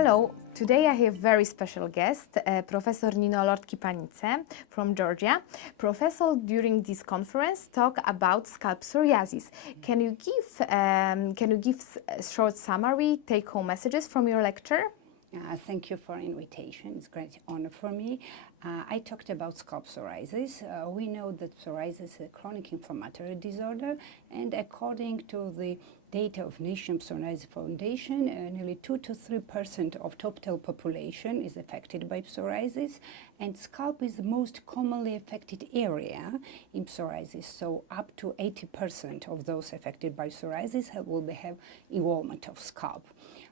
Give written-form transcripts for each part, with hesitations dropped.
Hello, today I have very special guest, Professor Nino Lortkipanidze from Georgia. Professor during this conference talk about scalp psoriasis. Can you give a short summary, take-home messages from your lecture? Thank you for invitation. It's a great honor for me. I talked about scalp psoriasis. We know that psoriasis is a chronic inflammatory disorder, and according to the data of National Psoriasis Foundation, nearly 2 to 3% of total population is affected by psoriasis, and scalp is the most commonly affected area in psoriasis. So up to 80% of those affected by psoriasis will have involvement of scalp.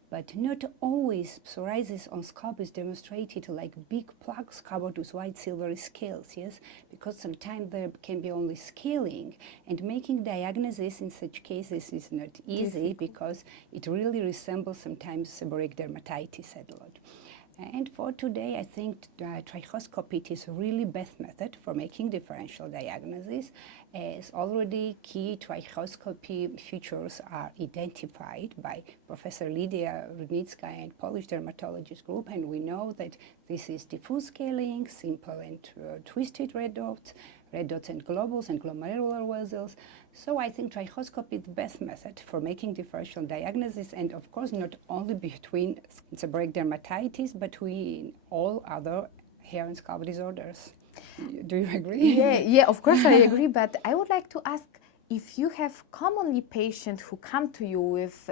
But not always psoriasis on scalp is demonstrated like big plaques covered with white silvery scales, yes? Because sometimes there can be only scaling, and making diagnosis in such cases is not easy because it really resembles sometimes seborrheic dermatitis a lot. And for today, I think trichoscopy is really best method for making differential diagnosis, as already key trichoscopy features are identified by Professor Lidia Rudnicka and Polish dermatologist group, and we know that this is diffuse scaling, simple and twisted red dots and globules and glomerular vessels. So I think trichoscopy is the best method for making differential diagnosis, and of course not only between seborrheic dermatitis, but between all other hair and scalp disorders. Do you agree? Yeah, of course I agree, but I would like to ask if you have commonly patients who come to you with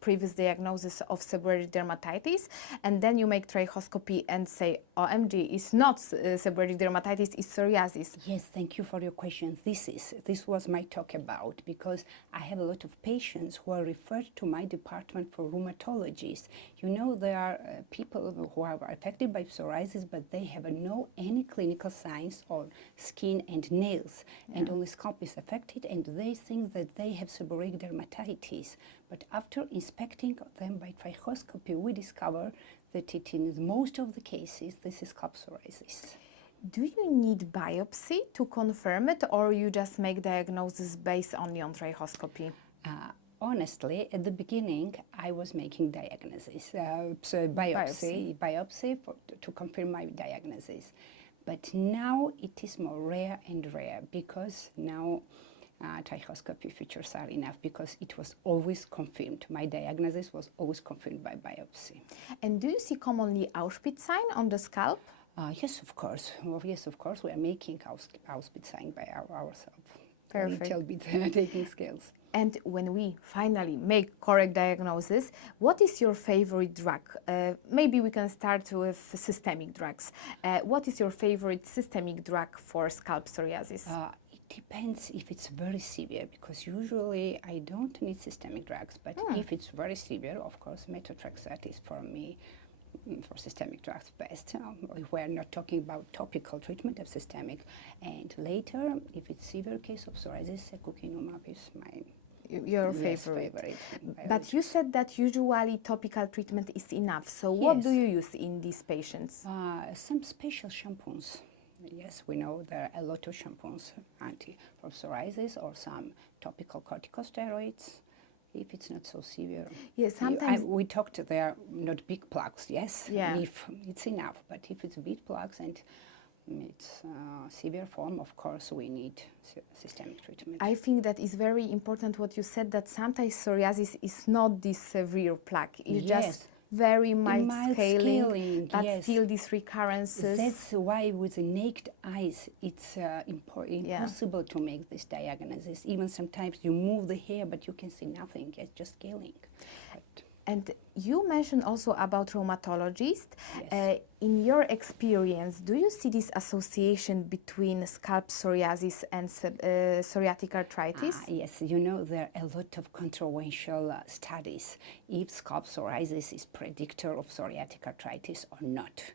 previous diagnosis of seborrheic dermatitis, and then you make trichoscopy and say, OMG, it's not seborrheic dermatitis, it's psoriasis. Yes, thank you for your question. This was my talk about, because I have a lot of patients who are referred to my department for rheumatologists. You know, there are people who are affected by psoriasis, but they have no any clinical signs on skin and nails, and only scalp is affected, and they think that they have seborrheic dermatitis. But after inspecting them by trichoscopy, we discover that in most of the cases, this is scalp psoriasis. Do you need biopsy to confirm it, or you just make diagnosis based only on trichoscopy? Honestly, at the beginning, I was making diagnosis, biopsy to confirm my diagnosis. But now it is more rare and rare, because now trichoscopy features are enough, because it was always confirmed. My diagnosis was always confirmed by biopsy. And do you see commonly Auschwitz sign on the scalp? Yes, of course. Well, yes, of course. We are making Auschwitz sign by ourselves. Perfect. A little bit taking scales. And when we finally make correct diagnosis, what is your favorite drug? Maybe we can start with systemic drugs. What is your favorite systemic drug for scalp psoriasis? It depends if it's very severe, because usually I don't need systemic drugs, but if it's very severe, of course, methotrexate is for me, for systemic drugs, best. If we're not talking about topical treatment of systemic. And later, if it's severe case of psoriasis, secukinumab is your favorite. Biologic. But you said that usually topical treatment is enough. So what do you use in these patients? Some special shampoos. Yes, we know there are a lot of shampoos for psoriasis, or some topical corticosteroids, if it's not so severe. Yes, sometimes we talked, they are not big plaques, yes? Yeah. If it's enough, but if it's big plaques and it's severe form, of course, we need systemic treatment. I think that is very important what you said, that sometimes psoriasis is not this severe plaque. It's just very mild scaling, but still these recurrences. That's why with the naked eyes, it's impossible to make this diagnosis. Even sometimes you move the hair, but you can see nothing, it's just scaling. And you mentioned also about rheumatologists. Yes. In your experience, do you see this association between scalp psoriasis and psoriatic arthritis? Yes, you know, there are a lot of controversial studies if scalp psoriasis is predictor of psoriatic arthritis or not.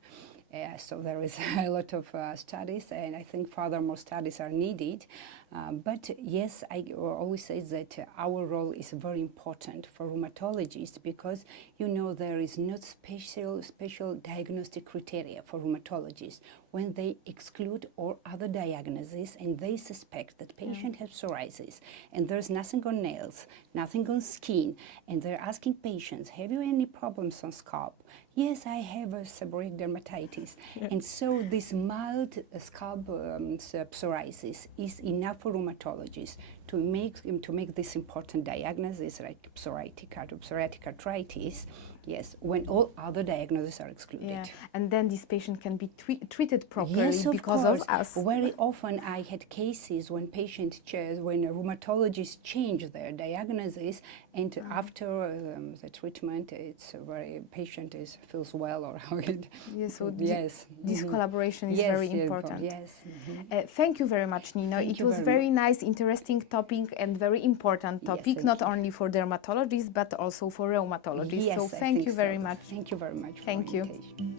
So there is a lot of studies, and I think further more studies are needed. But yes, I always say that our role is very important for rheumatologists because there is not special diagnostic criteria for rheumatologists. When they exclude all other diagnoses and they suspect that patient has psoriasis and there's nothing on nails, nothing on skin, and they're asking patients, have you any problems on scalp? Yes, I have a seborrheic dermatitis. And so this mild scalp psoriasis is enough for rheumatologists to make this important diagnosis like psoriatic arthritis, yes, when all other diagnoses are excluded. Yeah. And then this patient can be treated properly Yes, because course. of us. Very often I had cases when when rheumatologists change their diagnosis, and after the treatment, patient feels well or how it. Yes, so yes, this collaboration is very important. Yes. Thank you very much, Nino. Thank it you was very nice, interesting topic and very important topic, not only for dermatologists but also for rheumatoologists. Yes, so thank you very much. Thank you very much. Thank you. Invitation.